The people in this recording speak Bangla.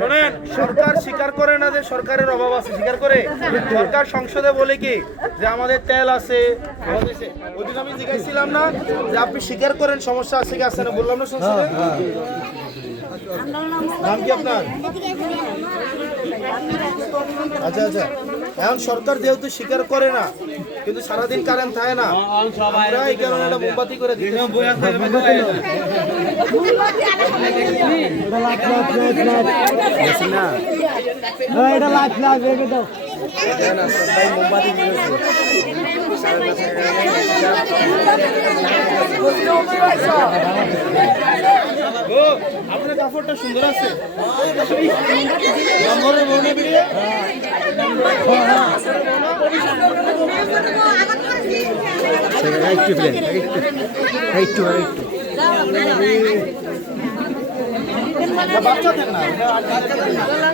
শোনেন, সরকার স্বীকার করে না যে সরকারের অভাব আছে, স্বীকার করে। সরকার সংসদে বলে কি যে আমাদের তেল আছে, ওইদিন আমি জিজ্ঞাসছিলাম না যে আপনি স্বীকার করেন সমস্যা আছে কি আছে না, বললাম না সংসদে। নাম কি আপনার? আচ্ছা আচ্ছা, এখন সরকার যেহেতু স্বীকার করে না, কিন্তু সারাদিন কারেন্ট থাকে না, আমরা এই কারণে একটা মোমবাতি করে দিই। আপনার কাপড়টা সুন্দর আছে। বাচ্চাদের না, আমরা